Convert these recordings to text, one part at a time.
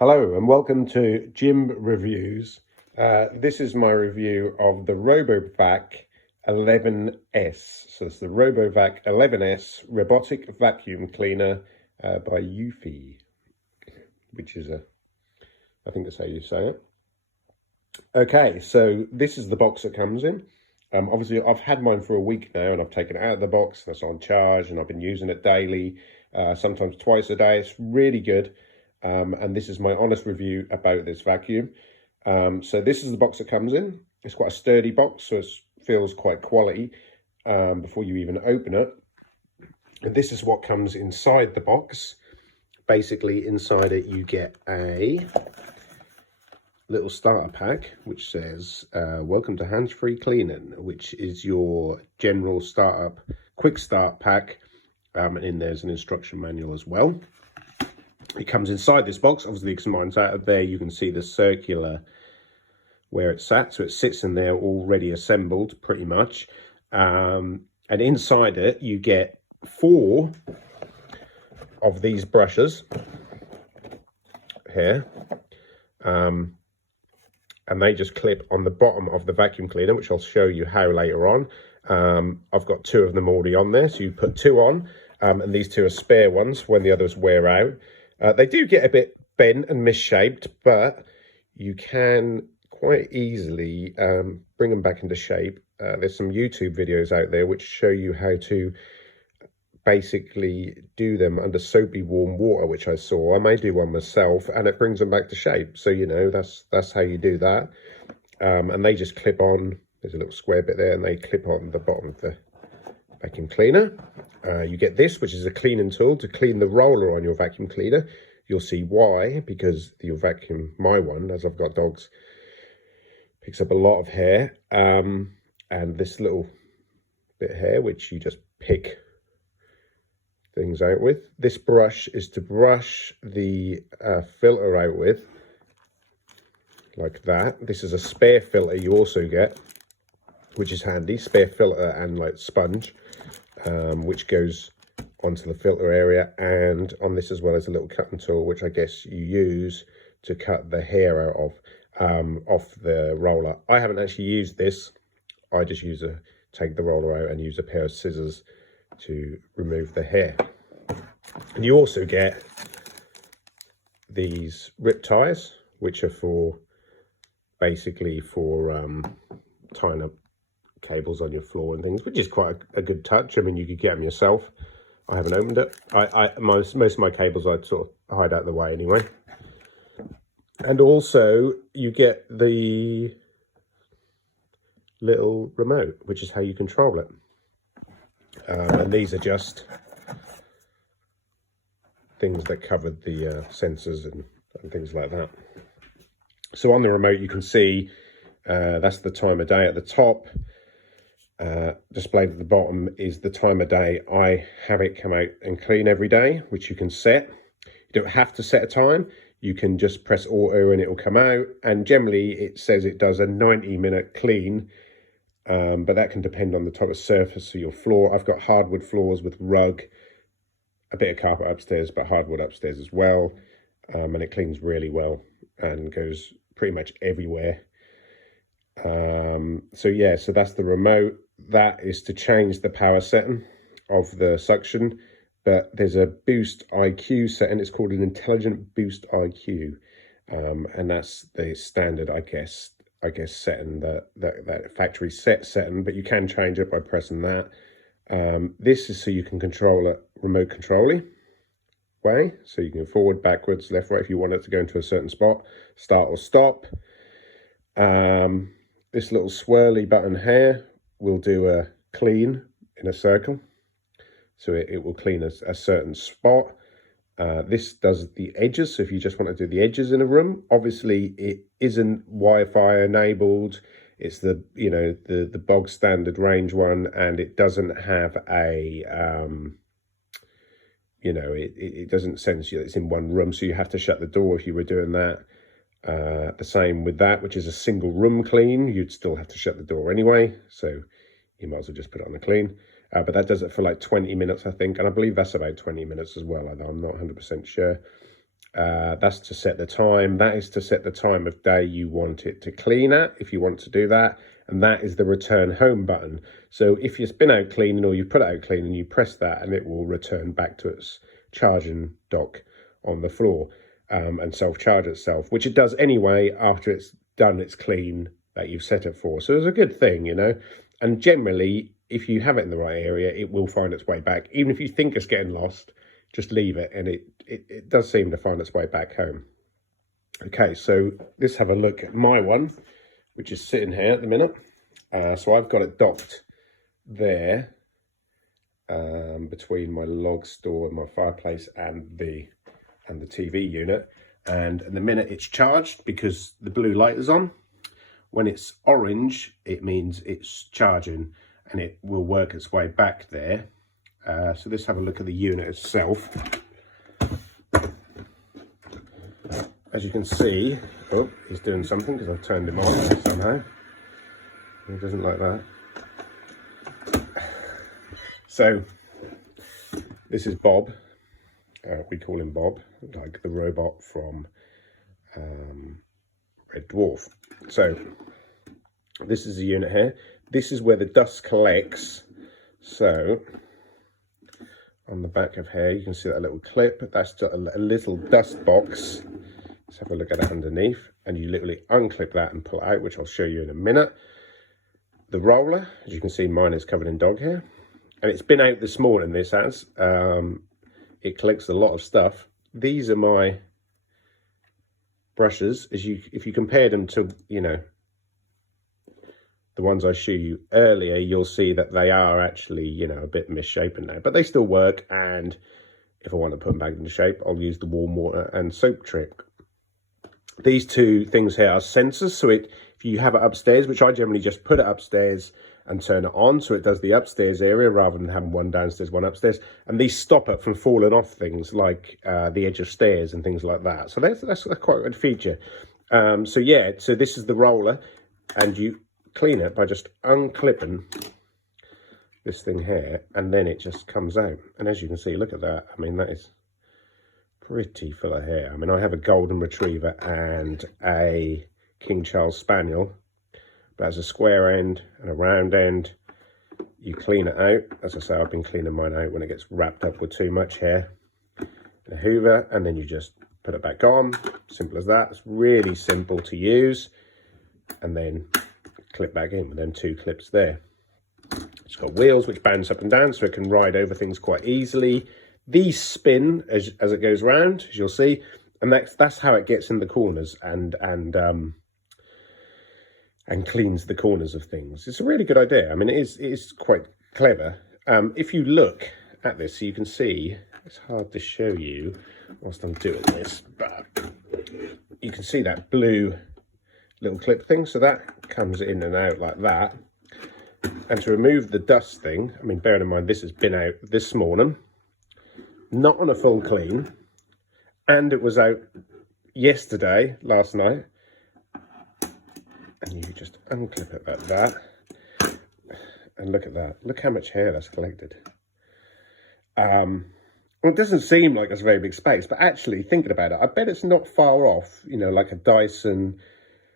Hello and welcome to Jim Reviews. This is my review of the RoboVac 11S. So it's the RoboVac 11S robotic vacuum cleaner by Eufy, which is I think that's how you say it. Okay, so this is the box it comes in. Obviously, I've had mine for a week now and I've taken it out of the box. That's on charge and I've been using it daily, sometimes twice a day. It's really good. And this is my honest review about this vacuum. So this is the box it comes in. It's quite a sturdy box, so it feels quite quality before you even open it. And this is what comes inside the box. Basically, inside it you get a little starter pack which says welcome to hands-free cleaning, which is your general startup quick start pack, and in there's an instruction manual as well. It comes inside this box. Obviously, because mine's out of there, you can see the circular where it's at. So it sits in there already assembled, pretty much. And inside it, you get 4 of these brushes here. And they just clip on the bottom of the vacuum cleaner, which I'll show you how later on. I've got 2 of them already on there. So you put 2 on, and these 2 are spare ones when the others wear out. They do get a bit bent and misshaped, but you can quite easily bring them back into shape. There's some YouTube videos out there which show you how to basically do them under soapy warm water, which I saw. I may do one myself, and it brings them back to shape. So, you know, that's how you do that. And they just clip on. There's a little square bit there, and they clip on the bottom of the vacuum cleaner. You get this, which is a cleaning tool to clean the roller on your vacuum cleaner. You'll see why, because your vacuum, my one, as I've got dogs, picks up a lot of hair. And this little bit here, which you just pick things out with. This brush is to brush the filter out with, like that. This is a spare filter you also get, which is handy, spare filter and like sponge. Which goes onto the filter area, and on this as well as a little cutting tool, which I guess you use to cut the hair out of off the roller. I haven't actually used this. I just take the roller out and use a pair of scissors to remove the hair. And you also get these rip ties, which are for basically for tying up cables on your floor and things, which is quite a good touch. I mean, you could get them yourself. I haven't opened it. Most of my cables I'd sort of hide out of the way anyway. And also you get the little remote, which is how you control it. And these are just things that covered the sensors and things like that. So on the remote you can see that's the time of day at the top. Displayed at the bottom is the time of day I have it come out and clean every day, which you can set. You don't have to set a time. You can just press auto and it will come out. And generally it says it does a 90-minute clean, but that can depend on the type of surface of your floor. I've got hardwood floors with rug, a bit of carpet upstairs, but hardwood upstairs as well. And it cleans really well and goes pretty much everywhere. So yeah, so that's the remote. That is to change the power setting of the suction, but there's a boost IQ setting. It's called an intelligent boost IQ, and that's the standard, I guess setting, that factory setting, but you can change it by pressing that. This is so you can control it remote controlly way, so you can forward, backwards, left, right if you want it to go into a certain spot, start or stop. This little swirly button here will do a clean in a circle, so it will clean a certain spot. This does the edges, so if you just want to do the edges in a room, obviously it isn't Wi-Fi enabled. It's the, you know, the bog standard range one, and it doesn't have a you know, it doesn't sense you that it's in one room, so you have to shut the door if you were doing that. The same with that, which is a single room clean. You'd still have to shut the door anyway, so you might as well just put it on the clean. But that does it for like 20 minutes, I think, and I believe that's about 20 minutes as well, although I'm not 100% sure. That's to set the time. That is to set the time of day you want it to clean at, if you want to do that. And that is the return home button. So if you've been out cleaning or you put it out cleaning, you press that and it will return back to its charging dock on the floor and self-charge itself, which it does anyway after it's done its clean that you've set it for. So it's a good thing, you know. And generally, if you have it in the right area, it will find its way back. Even if you think it's getting lost, just leave it and it does seem to find its way back home. Okay, so let's have a look at my one, which is sitting here at the minute. So I've got it docked there between my log store and my fireplace and the TV unit. And in the minute it's charged, because the blue light is on. When it's orange, it means it's charging and it will work its way back there. So let's have a look at the unit itself. As you can see, oh, he's doing something because I've turned him on somehow. He doesn't like that. So this is Bob. We call him Bob, like the robot from Red Dwarf. So this is the unit here. This is where the dust collects. So on the back of here, you can see that little clip. That's just a little dust box. Let's have a look at it underneath. And you literally unclip that and pull it out, which I'll show you in a minute. The roller, as you can see, mine is covered in dog hair. And it's been out this morning, this has. It collects a lot of stuff. These are my brushes. If you compare them to, you know, the ones I showed you earlier, you'll see that they are actually, you know, a bit misshapen now, but they still work. And if I want to put them back into shape, I'll use the warm water and soap trick. These two things here are sensors. So if you have it upstairs, which I generally just put it upstairs and turn it on, so it does the upstairs area rather than having one downstairs, one upstairs. And these stop it from falling off things like the edge of stairs and things like that. So that's quite a good feature. So yeah, so this is the roller, and you clean it by just unclipping this thing here, and then it just comes out. And as you can see, look at that. I mean, that is pretty full of hair. I mean, I have a golden retriever and a King Charles Spaniel, but as a square end and a round end, you clean it out. As I say, I've been cleaning mine out when it gets wrapped up with too much hair in a hoover, and then you just put it back on. Simple as that. It's really simple to use, and then clip back in with them two clips there. It's got wheels which bounce up and down, so it can ride over things quite easily. These spin as it goes round, as you'll see, and that's how it gets in the corners and cleans the corners of things. It's a really good idea. I mean, it is quite clever. If you look at this, so you can see, it's hard to show you whilst I'm doing this, but you can see that blue little clip thing. So that comes in and out like that. And to remove the dust thing, I mean, bearing in mind this has been out this morning, not on a full clean, and it was out yesterday, last night. And you just unclip it like that. And look at that. Look how much hair that's collected. It doesn't seem like it's a very big space, but actually thinking about it, I bet it's not far off, you know, like a Dyson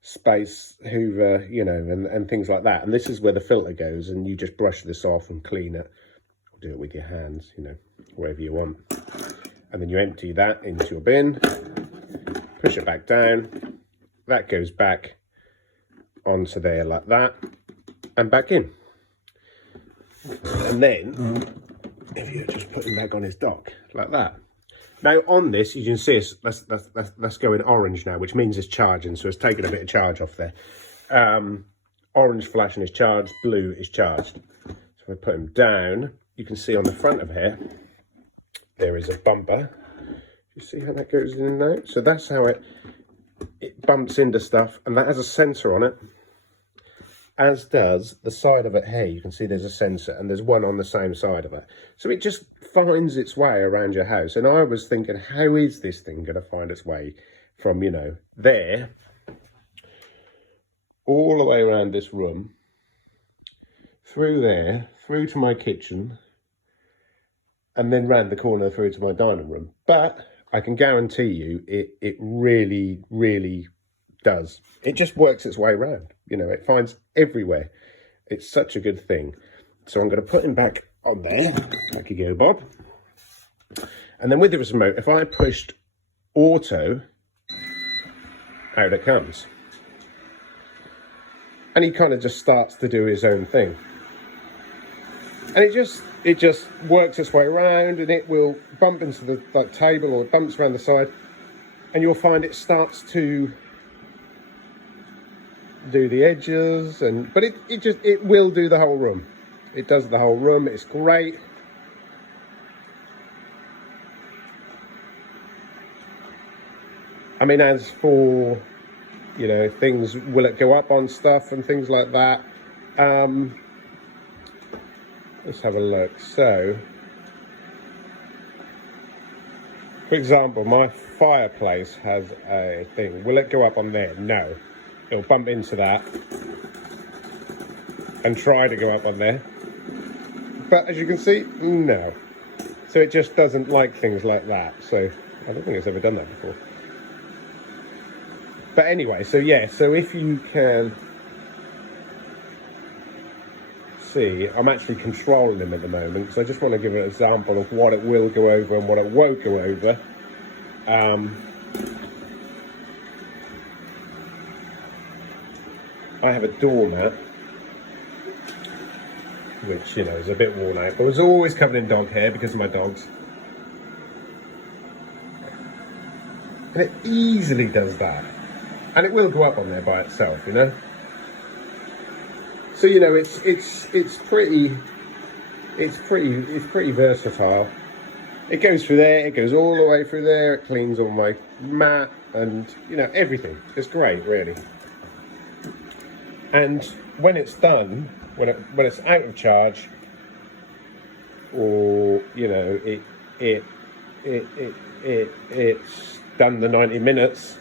space hoover, you know, and things like that. And this is where the filter goes, and you just brush this off and clean it. Or do it with your hands, you know, wherever you want. And then you empty that into your bin, push it back down. That goes back onto there like that, and back in. And then if you just put him back on his dock like that. Now on this, you can see that's going orange now, which means it's charging, so it's taking a bit of charge off there. Orange flashing is charged, blue is charged. So if I put him down, you can see on the front of here there is a bumper. You see how that goes in and out? So that's how it bumps into stuff, and that has a sensor on it, as does the side of it here. You can see there's a sensor, and there's one on the same side of it. So it just finds its way around your house. And I was thinking, how is this thing going to find its way from, you know, there, all the way around this room, through there, through to my kitchen, and then round the corner through to my dining room. But I can guarantee you it really, really does. It just works its way around. You know, it finds everywhere. It's such a good thing. So I'm going to put him back on there. Back you go, Bob. And then with the remote, if I pushed auto, out it comes. And he kind of just starts to do his own thing. And it just works its way around, and it will bump into the table, or it bumps around the side, and you'll find it starts to do the edges, but it will do the whole room. It does the whole room. It's great. I mean, as for, you know, things, will it go up on stuff and things like that? Let's have a look. So, for example, my fireplace has a thing. Will it go up on there? No. It'll bump into that and try to go up on there. But as you can see, no. So it just doesn't like things like that. So I don't think it's ever done that before. But anyway, so yeah, so if you can see, I'm actually controlling him at the moment, because I just want to give an example of what it will go over and what it won't go over. I have a doormat, which, you know, is a bit worn out, but was always covered in dog hair because of my dogs. And it easily does that. And it will go up on there by itself, you know. So, you know, it's pretty versatile. It goes through there, it goes all the way through there, it cleans all my mat and, you know, everything. It's great, really. And when it's done, when it's out of charge, or, you know, it's done the 90 minutes,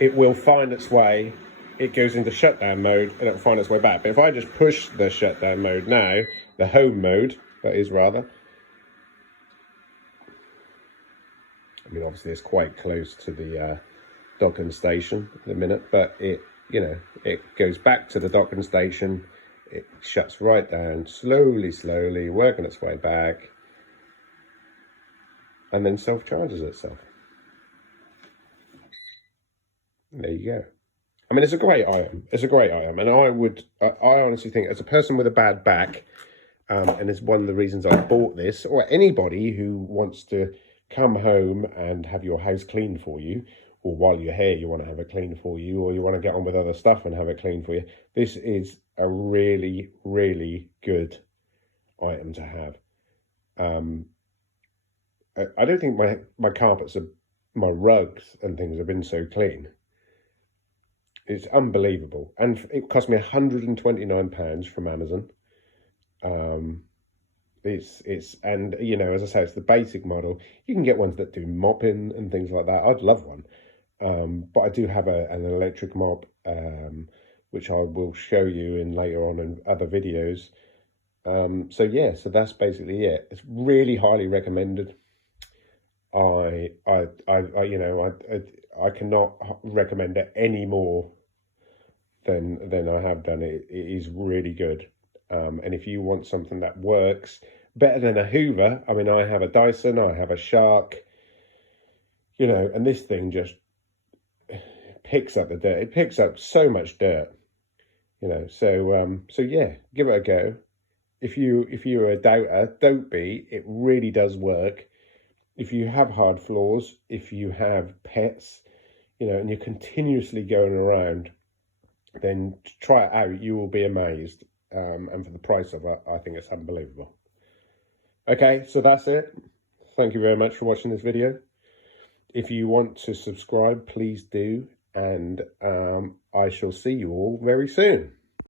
it will find its way, it goes into shutdown mode, and it'll find its way back. But if I just push the shutdown mode now, the home mode, that is rather, I mean, obviously it's quite close to the docking station at the minute, but it, you know, it goes back to the docking station, it shuts right down, slowly, working its way back, and then self-charges itself. There you go. I mean, it's a great item. It's a great item. And I honestly think, as a person with a bad back, and it's one of the reasons I bought this, or anybody who wants to come home and have your house cleaned for you, or while you're here, you want to have it cleaned for you, or you want to get on with other stuff and have it cleaned for you, this is a really, really good item to have. I don't think my carpets, my rugs and things have been so clean. It's unbelievable. And it cost me £129 from Amazon. And, you know, as I say, it's the basic model. You can get ones that do mopping and things like that. I'd love one. But I do have an electric mop, which I will show you in later on in other videos. So yeah, so that's basically it. It's really highly recommended. I cannot recommend it any more than I have done. It is really good. And if you want something that works better than a Hoover, I mean, I have a Dyson, I have a Shark, you know, and this thing just picks up the dirt. It picks up so much dirt, you know. So yeah, give it a go. If you're a doubter, don't be. It really does work. If you have hard floors, if you have pets, you know, and you're continuously going around, then try it out. You will be amazed. And for the price of it, I think it's unbelievable. Okay, so that's it. Thank you very much for watching this video. If you want to subscribe, please do. And I shall see you all very soon.